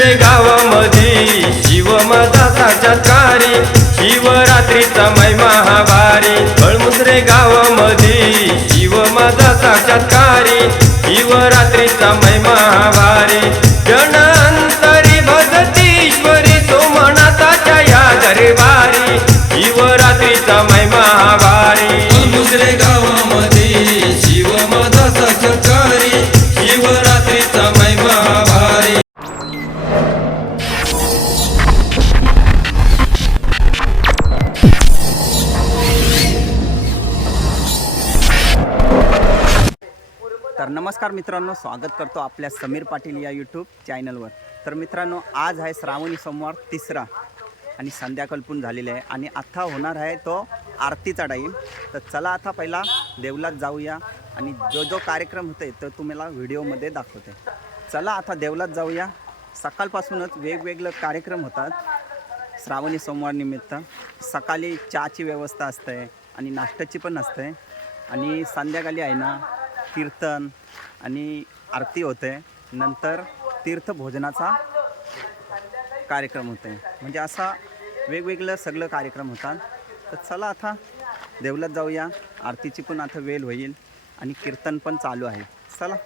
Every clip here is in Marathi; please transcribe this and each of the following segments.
रे गावामध्ये शिव माझा साक्षात्कारी शिवरात्रीचा महिमा हा भारी रे गावामध्ये शिव माझा नमस्कार मित्रांनो स्वागत करतो आपल्या समीर पाटील या यूट्यूब चॅनलवर तर मित्रांनो आज आहे श्रावणी सोमवार तिसरा आणि संध्याकाळ पण झालेला आहे. आणि आत्ता होणार आहे तो आरतीचा टाईम तर चला आता पहिला देवलात जाऊया आणि जो जो कार्यक्रम होते तो तुम्हाला व्हिडिओमध्ये दाखवते चला आता देवलात जाऊया. सकाळपासूनच वेगवेगळे कार्यक्रम होतात श्रावणी सोमवार निमित्त. सकाळी चहाची व्यवस्था असते आणि नाश्त्याची पण असते. आणि संध्याकाळी आहे ना कीर्तन आणि आरती होते. नंतर तीर्थभोजनाचा कार्यक्रम होते. म्हणजे असा वेगवेगळं सगळं कार्यक्रम होतात तर चला आता देवलात जाऊया. आरतीची पण आता वेळ होईल आणि कीर्तन पण चालू आहे. चला.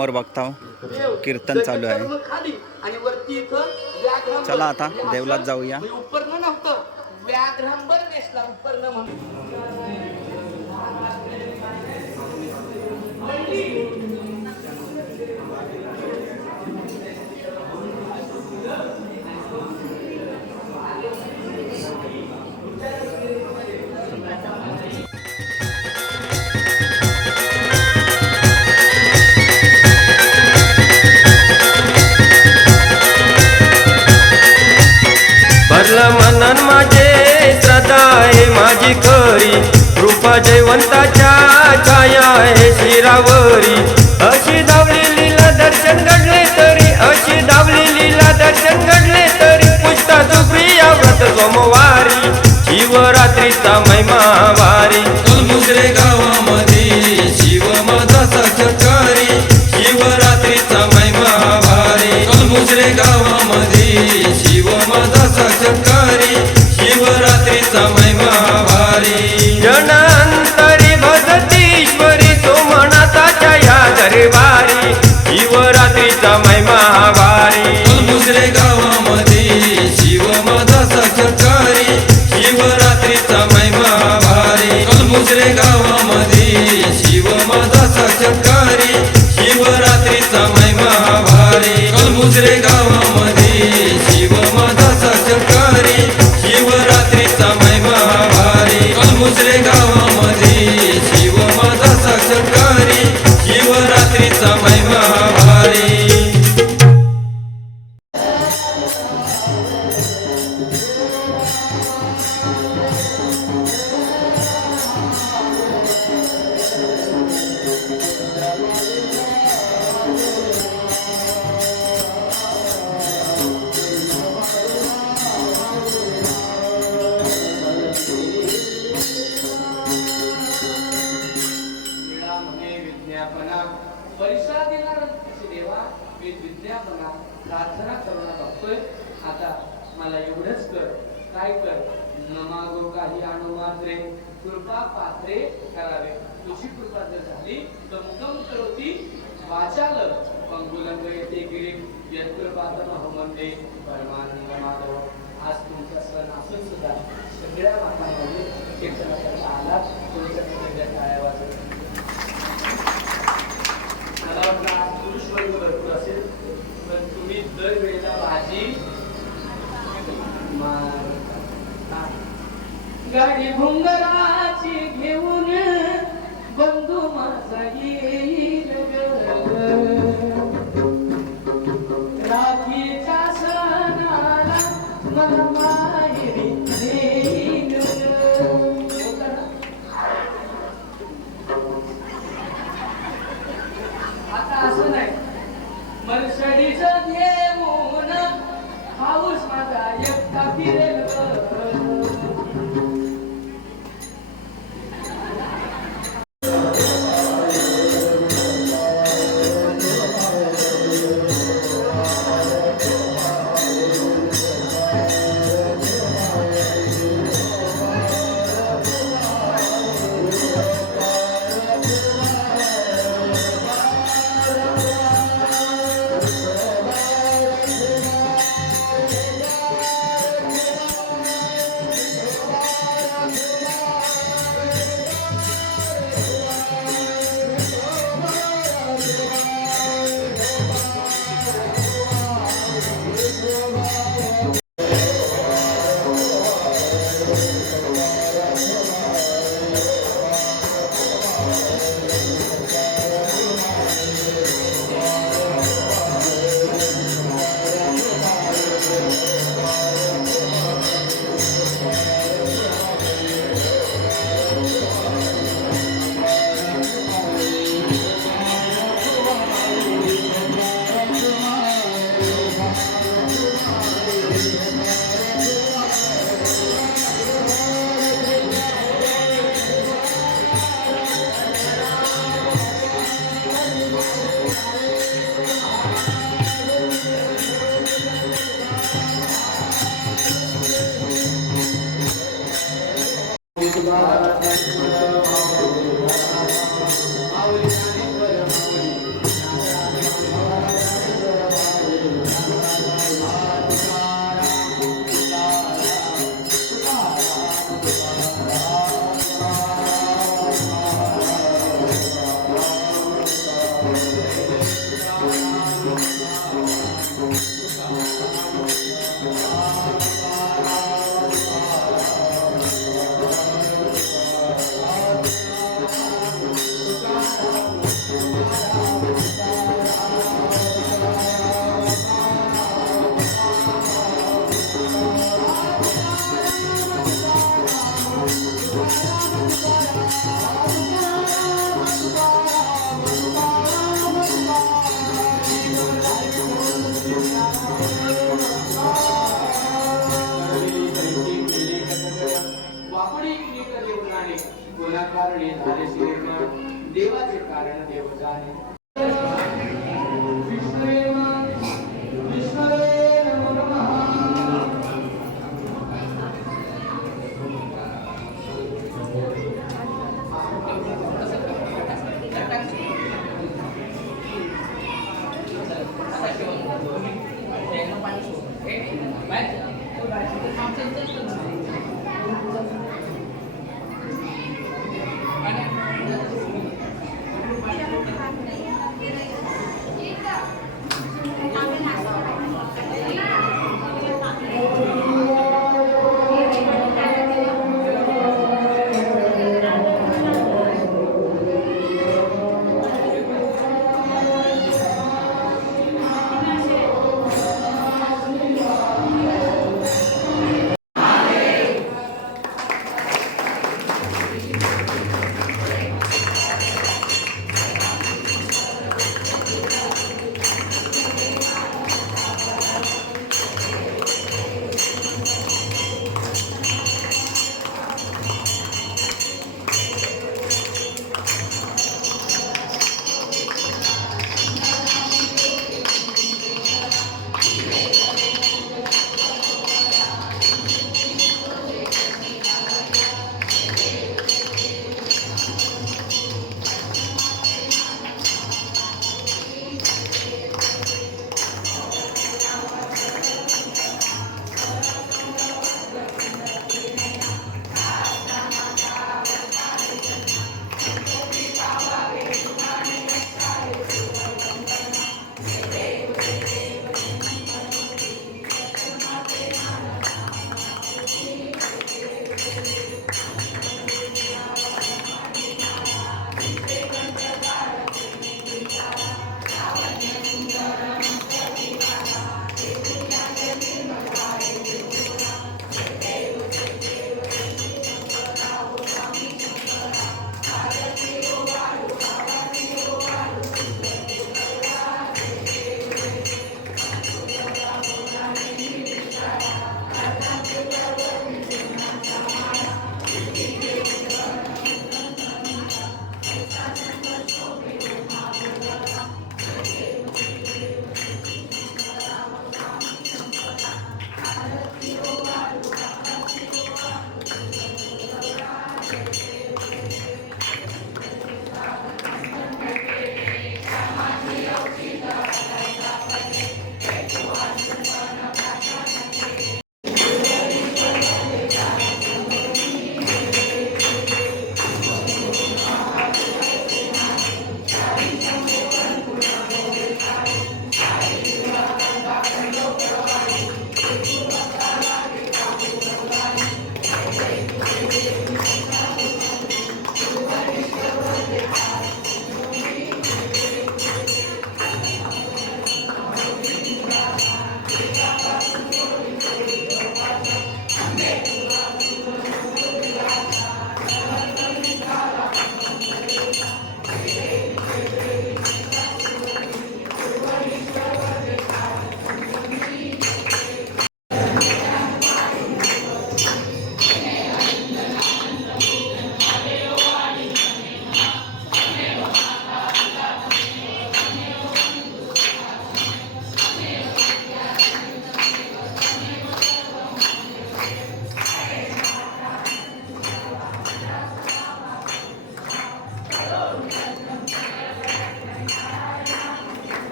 समोर बघता हो. कीर्तन चालू आहे. चला आता देवलात जाऊया. माझे श्रद्धा आहे माझी खरी. कृपा जयवंताच्या छाया आहे शिरावरी. अशी धावली लीला दर्शन घडले तरी अशी धावली लीला दर्शन घडले तरी पुष्टा सुप्रिया व्रत सोमवारी. शिवरात्रीचा महिमा पैसा देणार देवा मी विद्या विज्ञापना प्रार्थना करणं बघतोय आता मला एवढंच कर. काय कर? न मागो काही आणू मात्रे. कृपा पात्रे करावे. तुझी कृपा जर झाली तर मुकम करोती वाचाल पंगुलंग येते गिरी यत्कृपातम होमंडे. परमानंद माधव आज तुमचा सण असून सुद्धा सगळ्या मातांमध्ये शिक्षणाचा आला. तुमच्या सगळ्या टाळ्या वाजवत मला वाटलं आज पुरुष वर्ग भरपूर असेल पण तुम्ही दरवेळेला भाजी मारता. गाडी भुंगराची घेऊन बंधू माझा येईल.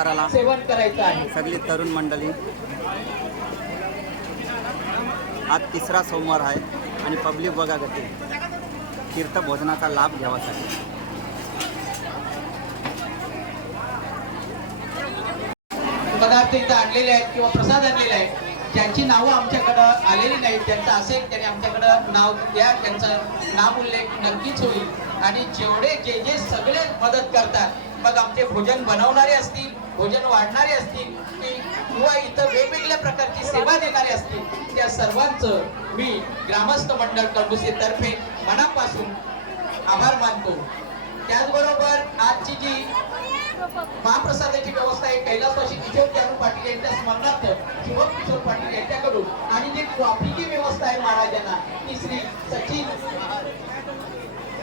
करायला सेवन करायचं आहे. सगळी तरुण मंडळी. आज तिसरा सोमवार आहे आणि पब्लिक बघा गती. तीर्थ भोजनाचा लाभ घ्यावासाठी. पदार्थ इथं आणलेले आहेत किंवा प्रसाद आणलेले आहेत. ज्यांची नावं आमच्याकडं आलेली नाहीत ज्यांचं असेल त्याने आमच्याकडं नाव द्या त्यांचं नाव उल्लेख नक्कीच होईल. आणि जेवढे जे जे सगळे मदत करतात मग आमचे भोजन बनवणारे असतील भोजन वाढणारे असतील की किंवा इतर वेगवेगळ्या प्रकारची सेवा देणारे असतील त्या सर्वांचं मी ग्रामस्थ मंडळ कडुसे तर्फे मनापासून आभार मानतो. त्याचबरोबर आजची जी महाप्रसादाची व्यवस्था आहे कैलासवासी किशोर जानू पाटील यांच्या स्मरणार्थ शिवम किशोर पाटील यांच्याकडून आणि जी कॉफीची व्यवस्था आहे महाराजांना ती श्री सचिन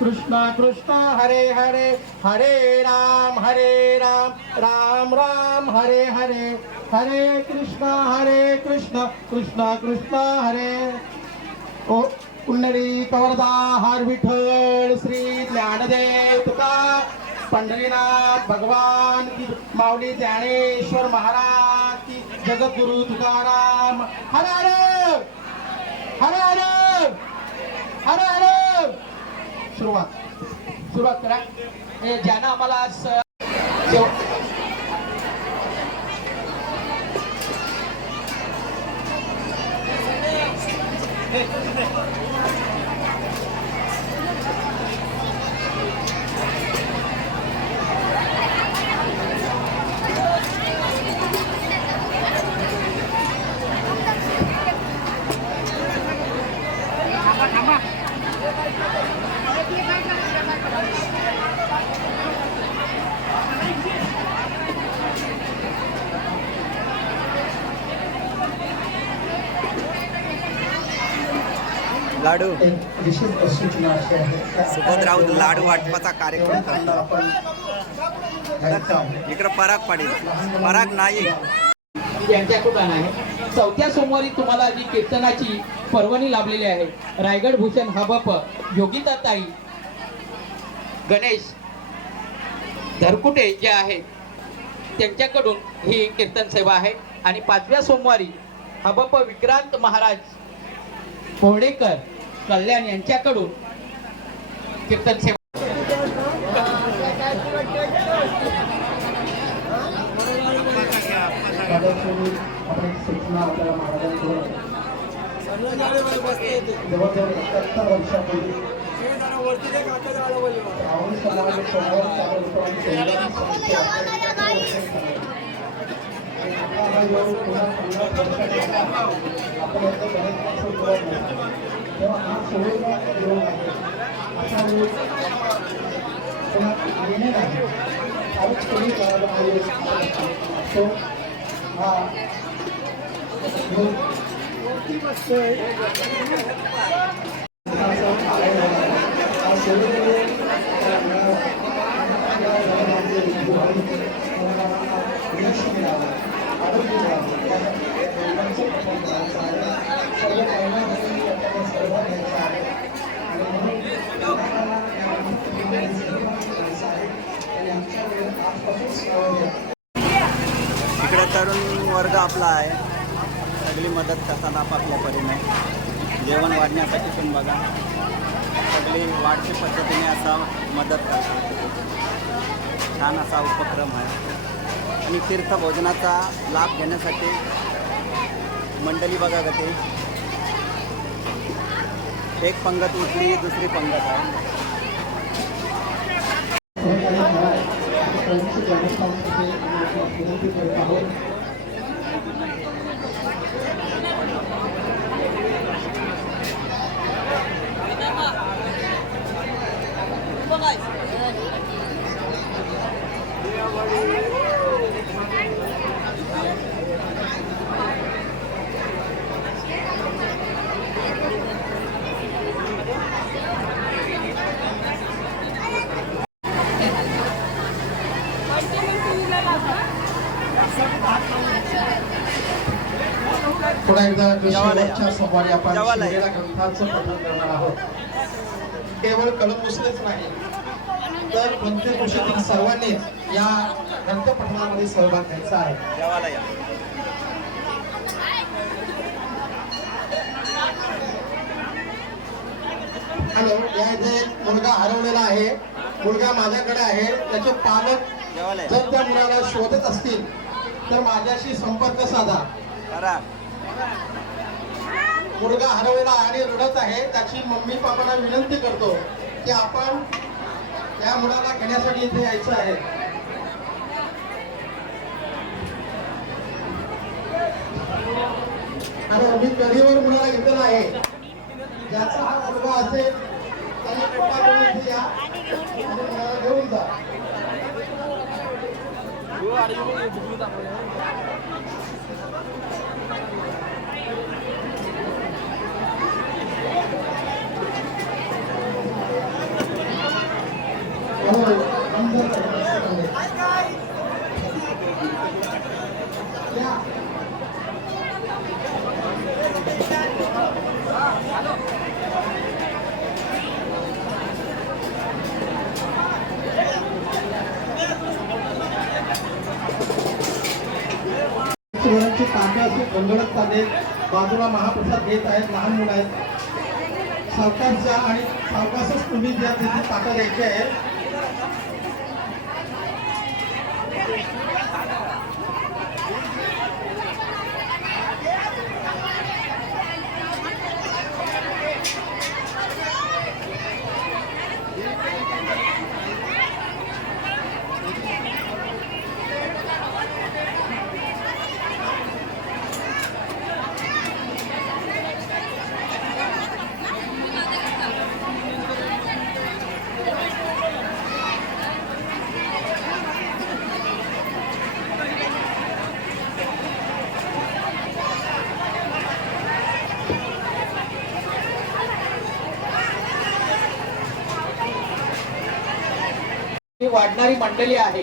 कृष्णा कृष्ण हरे हरे हरे राम हरे राम राम राम हरे हरे हरे कृष्णा हरे कृष्ण कृष्णा कृष्ण हरे। ओ पुंडरी कवरदा हर विठ्ठल श्री ज्ञानदेव तुका पंढरीनाथ भगवान की माऊली ज्ञानेश्वर महाराज की जगद्गुरु तुकाराम। हरे हरे! हरे हरे! हरे हरे! सुरुवात. सुरुवात करा. हे ज्यानं आम्हाला आज अ, लाडू. आपल्या लाडू वाटपाचा कार्यक्रम आहे. इकडं पराग पाडील. पराग नाही. यांच्याकडून आहे चौथ्या सोमवारी तुम्हाला जी कीर्तनाची पर्वणी लाभलेली आहे रायगड भूषण हबप योगिता ताई गणेश धरकुटे जे आहेत त्यांच्याकडून ही कीर्तन सेवा आहे. आणि पाचव्या सोमवारी हबप विक्रांत महाराज पोहडेकर कल्याण यांच्याकडून कीर्तन सेवा जवळजवळ एकाहत्तर वर्षापूर्वी. श्रावण आपण याचं बरेच वर्ष पुरत नाही. तेव्हा हा सोहळा योग आहे असा योग पुन्हा येणे नाही फारच कमी काळाला हा योग असतो हा योग इकडे तरुण वर्ग आपला आहे. सगळी मदत करतात आपापल्या परीने. जेवण वाढण्यासाठी पण बघा. सगळी वाढती पद्धतीने असा मदत करतात. छान असा उपक्रम आहे. आणि तीर्थभोजनाचा लाभ घेण्यासाठी मंडळी बघा गती एक पंगत उठली दुसरी पंगत आहे पुन्हा एकदा. शेवटच्या सोमवारी आपण. शिवलेल्या ग्रंथाचं पठण करणार आहोत. केवळ कलमकुसलेच नाही तर पंचकृषीतील सर्वांनीच या ग्रंथ पठणामध्ये सहभाग घ्यायचा आहे. हॅलो या इथे मुलगा हरवलेला आहे. मुलगा माझ्याकडे आहे. त्याचे पालक जर त्या मुलाला शोधत असतील तर माझ्याशी संपर्क साधा. मुलगा हरवलेला आणि रडत आहे त्याची मम्मी पापांना विनंती करतो की आपण त्या मुलाला घेण्यासाठी इथे यायचं आहे आणि आम्ही कधीवर मुलाला घेतलेला आहे ज्याचा हा मुलगा असेल त्याने पप्पा इथे या आणि मुलाला घेऊन जा हो, अंदर गोंधळत चालले बाजूला महाप्रसाद घेत आहेत लहान मुलं आहेत. सावकाशच्या आणि सावकाशच तुम्ही ज्या तिथे ताकद द्यायची आहे वाढणारी मंडळी आहे.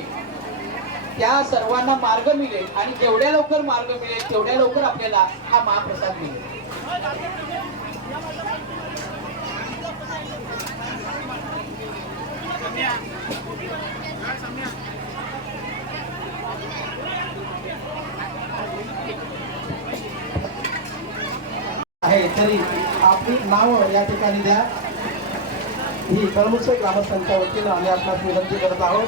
त्या सर्वांना मार्ग मिळेल आणि जेवढ्या लवकर मार्ग मिळेल तेवढ्या लवकर आपल्याला हा महाप्रसाद मिळेल. आहे तरी आपली नावं या ठिकाणी द्या. ही कळमुसे ग्रामस्थांच्या वतीनं आम्ही आपणास विनंती करत आहोत.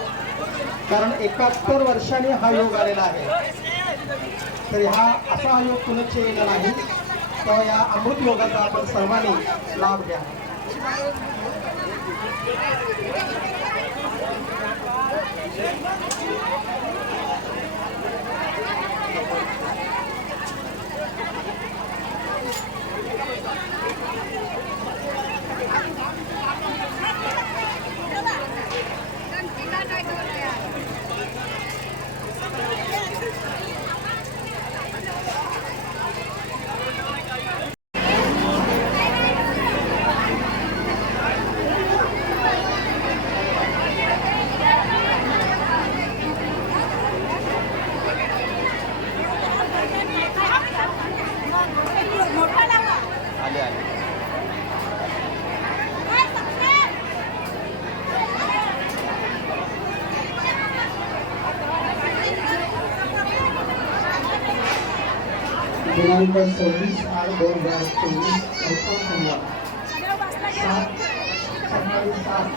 कारण एकाहत्तर वर्षाने हा योग आलेला आहे. तरी हा असा हा योग पुनश्च येणार नाही. तेव्हा या अमृत योगाचा आपण सर्वांनी लाभ घ्या. आले आले दिनांक सव्वीस आठ दोन हजार चोवीस चौथा सोमवार सात सकाळी सात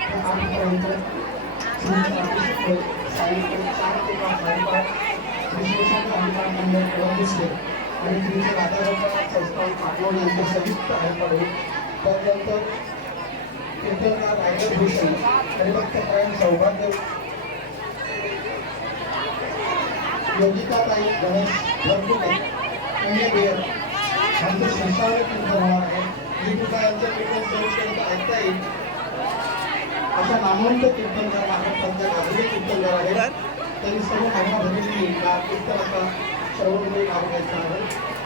ते आठपर्यंत श्री स्वामी सायंकाळी चार ते पाच साडेपाच विश्वेश्वर बांधकाम मंडळ कळंबिस्ले आणि श्री राधागोपाल संस्थान पाटलोड यांचे संयुक्त हरपडे त्यानंतर कीर्तनकार रायगड भूषण हरिभक्त प्रायण सौभाग्य योगिताताई गणेश भरपुरे कन्या बेयर आमचं संस्थापक होणार आहे. जी तुका यांचं कीर्तन सर्वपर्यंत ऐकता येईल. अशा नामवंत कीर्तनकार महाराष्ट्राच्या गाजले कीर्तनकार आहेत. त्यांनी सर्व महिला भगिनी कीर्तनाचा सर्व लाभ घ्यायचा आहे.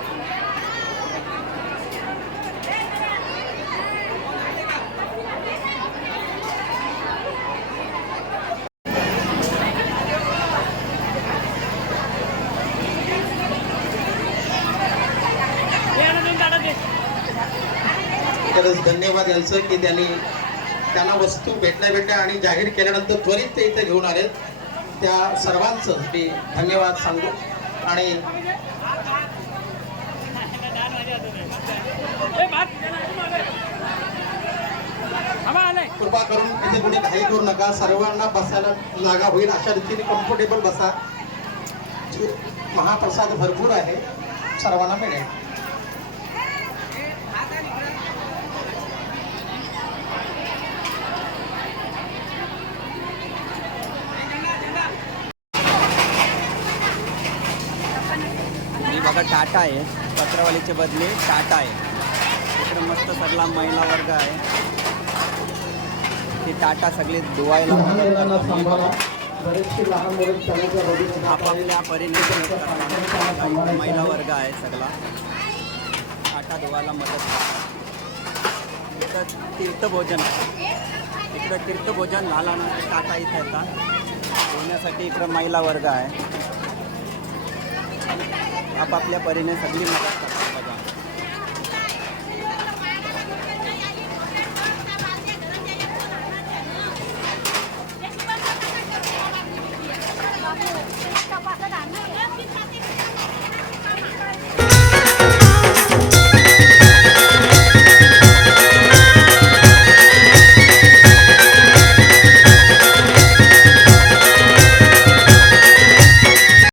त्यांचं धन्यवाद यांचं की त्यांनी त्यांना वस्तू भेटल्या भेटल्या आणि जाहीर केल्यानंतर त्वरित ते इथे घेऊन आलेत त्या सर्वांचं मी धन्यवाद सांगतो आणि कृपा करून इथे कुणी घाई करू नका. सर्वांना बसायला जागा होईल. अशा रीतीने कम्फर्टेबल बसा. महाप्रसाद भरपूर आहे. सर्वांना मिळेल मी बघा टाटा आहे. पत्रावलीचे बदले टाटा आहे. इकडे मस्त सगळा महिला वर्ग आहे. ते टाटा सगळे धुवायला आपापल्या महिला वर्ग आहे सगळा. टाटा धुवायला मदत इकडं इथं तीर्थभोजन आहे. इकडं तीर्थभोजन झाला ना टाटा इथं येतात. धुण्यासाठी इकडं महिला वर्ग आहे. आपापल्या परीने सगळी मदत करतात